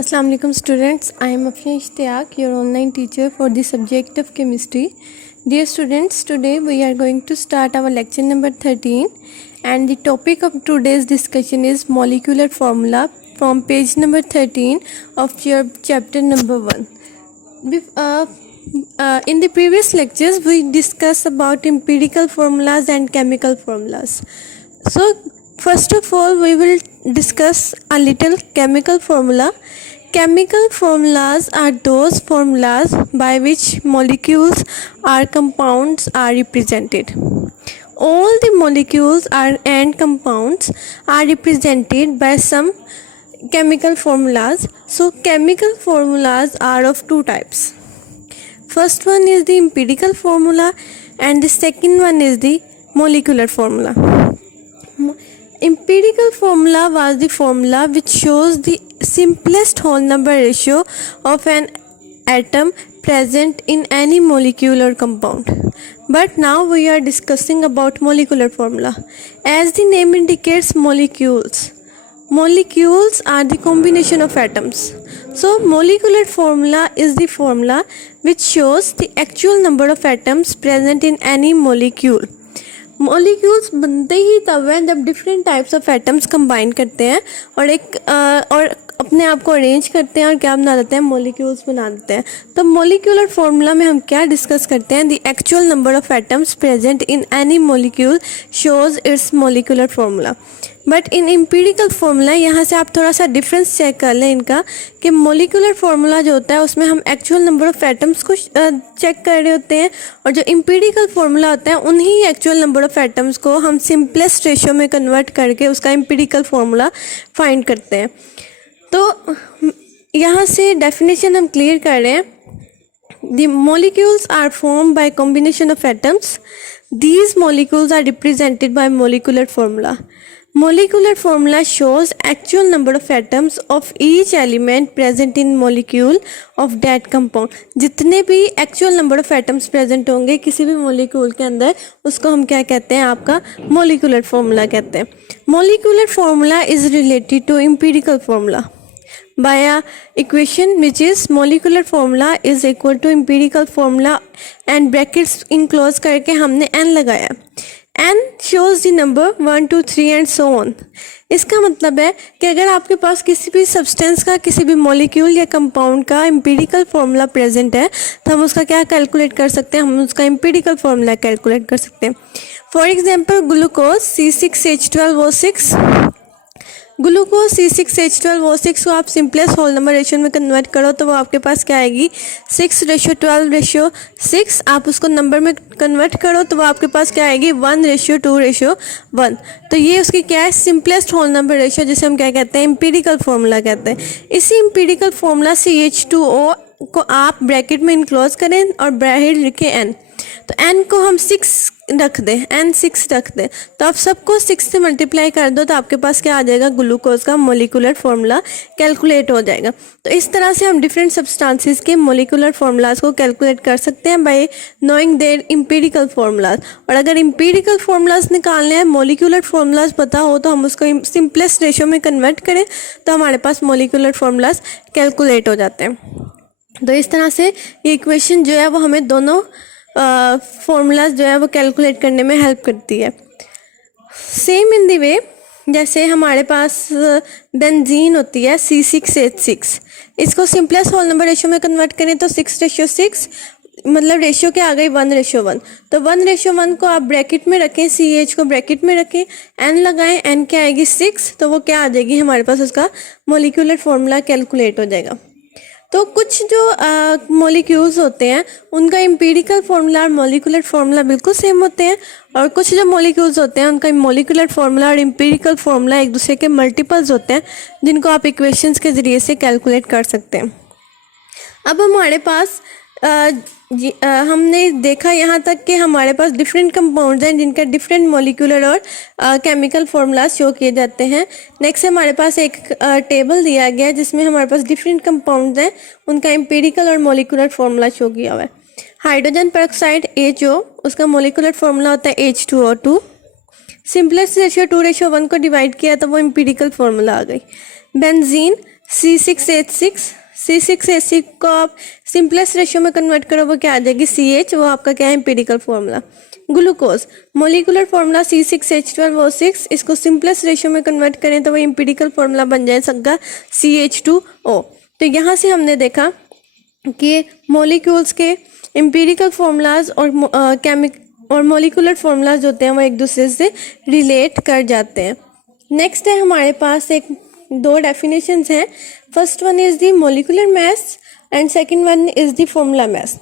Assalamu alaikum students. I am Afshin Ishtiaq, your online teacher for the subject of chemistry. Dear students, today we are going to start our lecture number 13 and the topic of today's discussion is molecular formula from page number 13 of your chapter number 1. In the previous lectures we discussed about empirical formulas and chemical formulas. So first of all we will discuss a little chemical formula. Chemical formulas are those formulas by which molecules or compounds are represented. All the molecules and compounds are represented by some chemical formulas. So chemical formulas are of two types. First one is the empirical formula and the second one is the molecular formula. Empirical formula was the formula which shows the simplest whole number ratio of an atom present in any molecule or compound. But now we are discussing about molecular formula. As the name indicates, molecules are the combination of atoms. So molecular formula is the formula which shows the actual number of atoms present in any molecule. Molecules बनते ही तब हैं जब different types of atoms combine करते हैं और अपने आप को अरेंज करते हैं और क्या बना देते हैं, मॉलिक्यूल्स बना देते हैं. तो मॉलिक्यूलर फार्मूला में हम क्या डिस्कस करते हैं, the actual number of atoms present in any molecule shows it's molecular formula. But in empirical formula यहाँ से आप थोड़ा सा डिफरेंस चेक कर लें इनका, कि मॉलिक्यूलर फार्मूला जो होता है उसमें हम एक्चुअल नंबर ऑफ एटम्स को चेक कर रहे होते हैं और जो एम्पिरिकल फार्मूला होता है उन्हीं एक्चुअल नंबर ऑफ एटम्स को हम सिंपलेस्ट रेशियो में कन्वर्ट करके उसका एम्पिरिकल फार्मूला फाइंड करते हैं. तो यहाँ से डेफिनेशन हम क्लियर कर रहे हैं. The molecules are formed by combination of atoms. These molecules are represented by molecular formula. Molecular formula shows actual number of atoms of each element present in molecule of that compound. जितने भी actual number of atoms present होंगे किसी भी molecule के अंदर, उसको हम क्या कहते हैं, आपका molecular formula कहते हैं. Molecular formula is related to empirical formula by a equation which is molecular formula is equal to empirical formula and brackets enclose करके हमने n लगाया. n shows the number 1 2 3 and so on. इसका मतलब है कि अगर आपके पास किसी भी सब्सटेंस का, किसी भी मॉलिक्यूल या कंपाउंड का एम्पिरिकल फार्मूला प्रेजेंट है तो हम उसका क्या कैलकुलेट कर सकते हैं, हम उसका एम्पिरिकल फार्मूला कैलकुलेट कर सकते हैं. For example glucose C6H12O6, glucose C6H12O6 को आप सिंपलेस्ट होल नंबर रेशियो में कन्वर्ट करो तो वो आपके पास क्या आएगी, 6:12:6. आप उसको नंबर में कन्वर्ट करो तो वो आपके पास क्या आएगी, 1:2:1. तो ये उसकी क्या है, सिंपलेस्ट होल नंबर रेशियो, जिसे हम क्या कहते हैं, एम्पिरिकल फार्मूला कहते हैं. इसी एम्पिरिकल फार्मूला CH2O को आप ब्रैकेट में इनक्लोज करें और ब्रैकेट लिखें n. तो n को हम 6 रख दें, n6 रख दें, तो आप सबको 6 से मल्टीप्लाई कर दो तो आपके पास क्या आ जाएगा, ग्लूकोज का मोलिकुलर फार्मूला कैलकुलेट हो जाएगा. तो इस तरह से हम डिफरेंट सब्सटेंसेस के मोलिकुलर फार्मूलाज को कैलकुलेट कर सकते हैं by knowing their empirical formulas. और अगर एम्पिरिकल फार्मूलाज निकालने हैं, मोलिकुलर फार्मूलाज पता हो तो हम उसको सिंपलेस्ट रेशियो में कन्वर्ट करें तो हमारे पास मोलिकुलर फार्मूलाज कैलकुलेट हो जाते हैं. तो इस तरह से ये इक्वेशन जो है वो हमें दोनों फॉर्मूलाज जो है वो कैलकुलेट करने में हेल्प करती है. सेम इन दी वे जैसे हमारे पास बेंजीन होती है C6H6, इसको सिंपलेस्ट होल नंबर रेशियो में कन्वर्ट करें तो 6:6, मतलब रेशियो क्या आ गई, 1:1. तो 1:1 को आप ब्रैकेट में रखें, CH को ब्रैकेट में रखें, n लगाएं, n क्या आएगी 6, तो वो क्या आ जाएगी, हमारे पास उसका मोलिकुलर फार्मूला कैलकुलेट हो जाएगा. तो कुछ जो मॉलिक्यूल्स होते हैं उनका एम्पिरिकल फार्मूला और मॉलिकुलर फार्मूला बिल्कुल सेम होते हैं, और कुछ जो मॉलिक्यूल्स होते हैं उनका मॉलिकुलर फार्मूला और एम्पिरिकल फार्मूला एक दूसरे के मल्टीपल्स होते हैं, जिनको आप इक्वेशंस के ज़रिए से कैलकुलेट कर सकते हैं. अब हमारे पास हमने देखा यहाँ तक कि हमारे पास डिफरेंट कंपाउंड्स हैं जिनका डिफरेंट मॉलिक्यूलर और केमिकल फार्मूला शो किए जाते हैं. नेक्स्ट हमारे पास एक टेबल दिया गया है जिसमें हमारे पास डिफरेंट कंपाउंड्स हैं, उनका एम्पिरिकल और मॉलिक्यूलर फार्मूला शो किया हुआ है. हाइड्रोजन पेरोक्साइड HO, उसका मॉलिक्यूलर फार्मूला होता है H2O2. सिंपलेस्ट रेशियो 2:1 को डिवाइड किया तो वो एम्पिरिकल फार्मूला आ गई. बेंजीन C6H6, C6H6 को आप सिंपलेस्ट रेशियो में कन्वर्ट करो वो क्या आ जाएगी CH, वो आपका क्या है empirical formula. Glucose molecular formula C6H12O6, इसको सिंपलेस्ट रेशियो में कन्वर्ट करें तो वो एम्पिरिकल फॉर्मूला बन जाए सकता CH2O। तो यहाँ से हमने देखा कि मॉलिक्यूल्स के एम्पिरिकल फॉर्मूलाज और मॉलिकुलर फॉर्मूलाज होते हैं वो एक दूसरे से रिलेट कर जाते हैं। नेक्स्ट है हमारे पास दो डेफिनेशंस हैं। First one is the molecular mass and second one is the formula mass.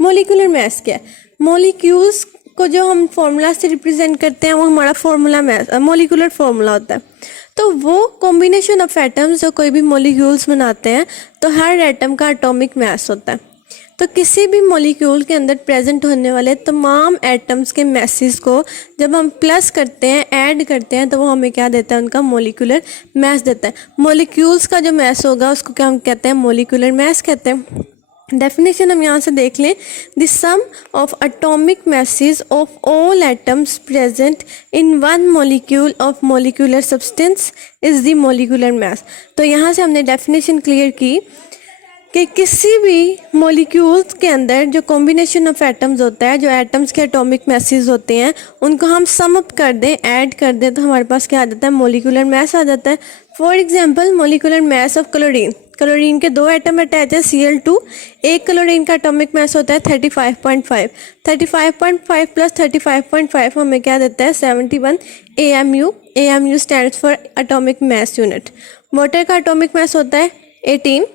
Molecular mass क्या है? मॉलिक्यूल्स को जो हम फॉर्मूला से रिप्रेजेंट करते हैं वो हमारा फॉर्मूला मास मॉलिकुलर फॉर्मूला होता है। तो वो कॉम्बिनेशन ऑफ एटम्स जो कोई भी मॉलिक्यूल्स बनाते हैं तो हर एटम का एटॉमिक मास होता है। तो किसी भी मॉलिक्यूल के अंदर प्रेजेंट होने वाले तमाम एटम्स के मैसेज को जब हम प्लस करते हैं, ऐड करते हैं, तो वो हमें क्या देता है? उनका मॉलिक्यूलर मास देता है। मॉलिक्यूल्स का जो मास होगा उसको क्या हम कहते हैं? मॉलिक्यूलर मास कहते हैं। डेफिनेशन हम यहाँ से देख लें, the sum of atomic masses of all atoms present in one molecule of molecular substance is the molecular mass. तो यहाँ से हमने डेफिनेशन क्लियर की कि किसी भी मॉलिक्यूल्स के अंदर जो कॉम्बिनेशन ऑफ एटम्स होता है, जो एटम्स के एटॉमिक मैसेज होते हैं, उनको हम सम अप कर दें, ऐड कर दें, तो हमारे पास क्या आ जाता है? मॉलिक्यूलर मास आ जाता है। For example molecular mass of chlorine, chlorine के दो एटम अटैच है Cl2, एक क्लोरीन का एटॉमिक मास होता है 35.5, 35.5 प्लस 35.5 हमें क्या देता है? 71 AMU। AMU stands for atomic mass unit. Water का एटॉमिक मास होता है 18,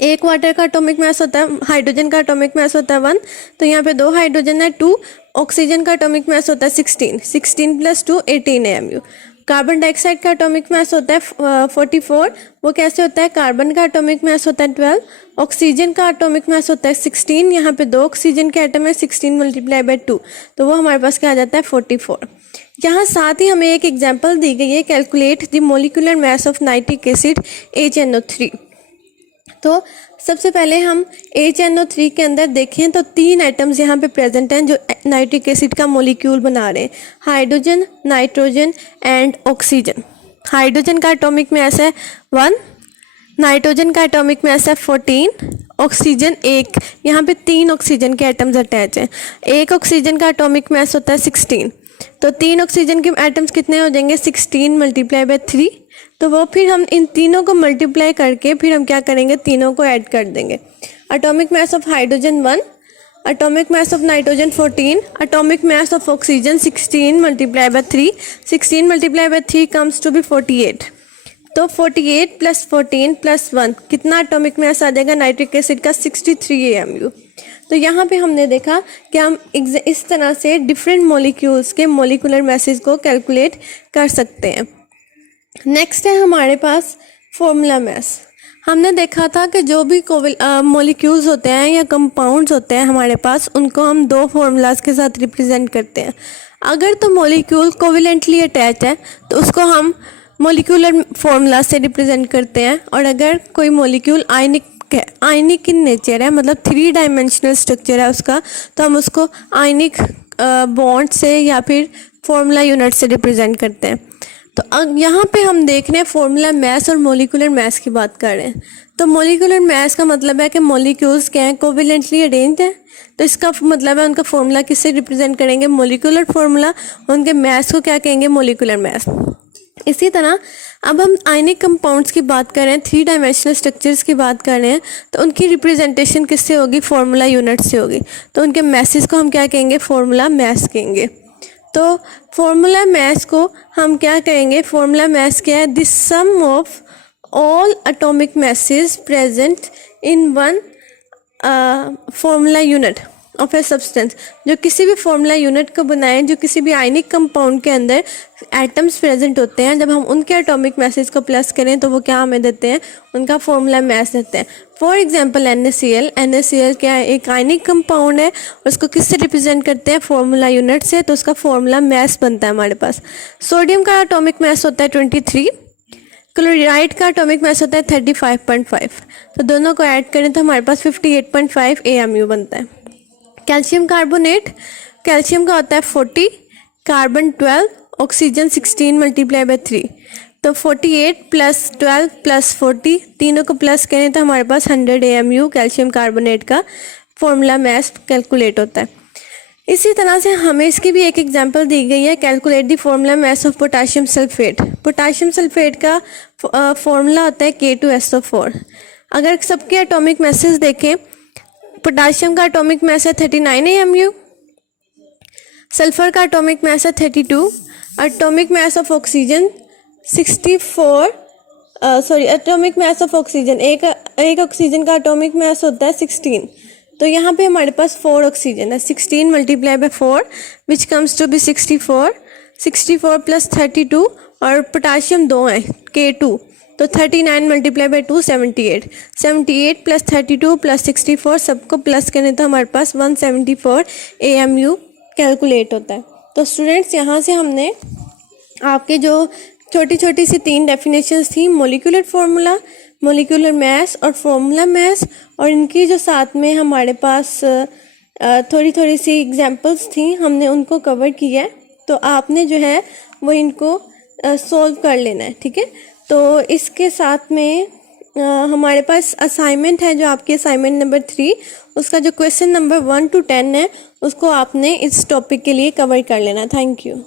एक वाटर का एटॉमिक मास होता है, हाइड्रोजन का एटॉमिक मास होता है 1, तो यहाँ पे दो हाइड्रोजन है 2, ऑक्सीजन का एटॉमिक मास होता है 16 प्लस 2 18 AMU। कार्बन डाइऑक्साइड का एटॉमिक मास होता है 44, वो कैसे होता है? कार्बन का एटॉमिक मास होता है 12, ऑक्सीजन का एटॉमिक मास होता है 16, यहाँ पे दो ऑक्सीजन के एटम है 16 मल्टीप्लाई बाय 2, तो वो हमारे पास क्या आ जाता है? 44। यहाँ साथ ही हमें एक एग्जाम्पल दी गई है, calculate the molecular mass of nitric acid HNO3। तो सबसे पहले हम HNO3 के अंदर देखें तो 3 एटम्स यहाँ पे प्रेजेंट हैं जो नाइट्रिक एसिड का मॉलिक्यूल बना रहे हैं, hydrogen, nitrogen and oxygen. Hydrogen का एटॉमिक मास है 1, नाइट्रोजन का एटॉमिक मास है 14, ऑक्सीजन 1, यहाँ पे 3 ऑक्सीजन के एटम्स अटैच हैं, एक ऑक्सीजन का एटॉमिक मास होता है 16, तो 3 ऑक्सीजन के एटम्स कितने हो जाएंगे? 16 मल्टीप्लाई बाय 3, तो वो फिर हम इन तीनों को मल्टीप्लाई करके फिर हम क्या करेंगे? तीनों को ऐड कर देंगे। Atomic mass of hydrogen 1, atomic mass of nitrogen 14, atomic mass of oxygen 16 multiply by 3, 16 multiply by 3 comes to be 48, तो 48 प्लस 14 प्लस 1 कितना एटॉमिक मास आ जाएगा नाइट्रिक एसिड का? 63 AMU। तो यहाँ पे हमने देखा कि हम इस तरह से डिफरेंट मॉलिक्यूल्स के मॉलिक्यूलर मैसेज को कैलकुलेट कर सकते हैं। नेक्स्ट है हमारे पास फॉर्मूला मास। हमने देखा था कि जो भी मॉलिक्यूल्स होते हैं या कंपाउंड्स होते हैं हमारे पास, उनको हम दो फॉर्मूलाज के साथ रिप्रेजेंट करते हैं। अगर तो मॉलिक्यूल कोवेलेंटली अटैच है तो उसको हम मॉलिक्यूलर फॉर्मूला से रिप्रेजेंट करते हैं, और अगर कोई मॉलिक्यूल आयनिक इन नेचर है, मतलब 3 डायमेंशनल स्ट्रक्चर है उसका, तो हम उसको आयनिक बॉन्ड से या फिर फॉर्मूला यूनिट से रिप्रेजेंट करते हैं। तो अब यहाँ पे हम देख रहे हैं फॉर्मूला मास और मॉलिक्यूलर मास की बात कर रहे हैं। तो मॉलिक्यूलर मास का मतलब है कि मॉलिक्यूल्स क्या हैं? कोवेलेंटली अरेंज्ड हैं, तो इसका मतलब है उनका फॉर्मूला किससे रिप्रेजेंट करेंगे? Molecular formula. उनके मास को क्या कहेंगे? Molecular mass. इसी तरह अब हम आयनिक कंपाउंड्स की बात कर रहे हैं, 3 डायमेंशनल स्ट्रक्चर्स की बात कर रहे हैं, तो उनकी रिप्रेजेंटेशन किससे होगी? फॉर्मूला यूनिट से होगी। तो उनके मैसेज को हम क्या कहेंगे? फॉर्मूला मास कहेंगे। तो फॉर्मूला मास को हम क्या कहेंगे? फॉर्मूला मास क्या है? The sum of all atomic masses present in one formula unit of a substance. जो किसी भी फॉर्मूला यूनिट को बनाएं, जो किसी भी आयनिक कंपाउंड के अंदर एटम्स प्रेजेंट होते हैं, जब हम उनके एटॉमिक मैसेज को प्लस करें तो वो क्या हमें देते हैं? उनका फॉर्मूला मास देते हैं। फॉर एग्जांपल NaCl क्या है? एक आयनिक कंपाउंड है, और उसको किससे रिप्रेजेंट करते हैं? फॉर्मूला यूनिट से, तो उसका फॉर्मूला मास बनता है हमारे पास। सोडियम का एटॉमिक मास होता है 23, क्लोराइड का एटॉमिक मास होता है 35.5, तो दोनों को ऐड करें तो हमारे पास 58.5 AMU बनता है। कैल्शियम कार्बोनेट, कैल्शियम का होता है 40, कार्बन 12, ऑक्सीजन 16 मल्टीप्लाई बाय 3। तो 48 प्लस 12 प्लस 40 तीनों को प्लस करें तो हमारे पास 100 AMU कैल्शियम कार्बोनेट का फॉर्मूला मास कैलकुलेट होता है। इसी तरह से हमें इसकी भी एक एग्जांपल दी गई है, calculate the formula mass of potassium sulphate. Potassium sulphate का फॉर्मूला होता है K2SO4। अगर सबके एटॉमिक मैसेज देखें, पोटाशियम का एटॉमिक मास है 39 AMU, सल्फर का एटॉमिक मास है 32, atomic mass of oxygen 64, atomic mass of oxygen एक ऑक्सीजन का एटॉमिक मास होता है 16। तो यहाँ पे हमारे पास 4 ऑक्सीजन है, 16 multiply by 4 which comes to be 64, 64 plus 32, और पोटाशियम 2 है K2, तो 39 मल्टीप्लाई बाय 2 78, 78 प्लस 32 प्लस 64 सबको प्लस करें तो हमारे पास 174 AMU कैलकुलेट होता है। तो स्टूडेंट्स, यहाँ से हमने आपके जो छोटी छोटी सी 3 डेफिनेशंस थी, मोलिकुलर फार्मूला, मोलिकुलर मास और फार्मूला मास, और इनकी जो साथ में हमारे पास थोड़ी थोड़ी सी एग्जांपल्स थी, हमने उनको कवर किया है। तो आपने जो है वो इनको सॉल्व कर लेना है, ठीक है। तो इसके साथ में हमारे पास असाइनमेंट है, जो आपकी असाइनमेंट नंबर 3, उसका जो क्वेश्चन नंबर 1 to 10 है उसको आपने इस टॉपिक के लिए कवर कर लेना। Thank you.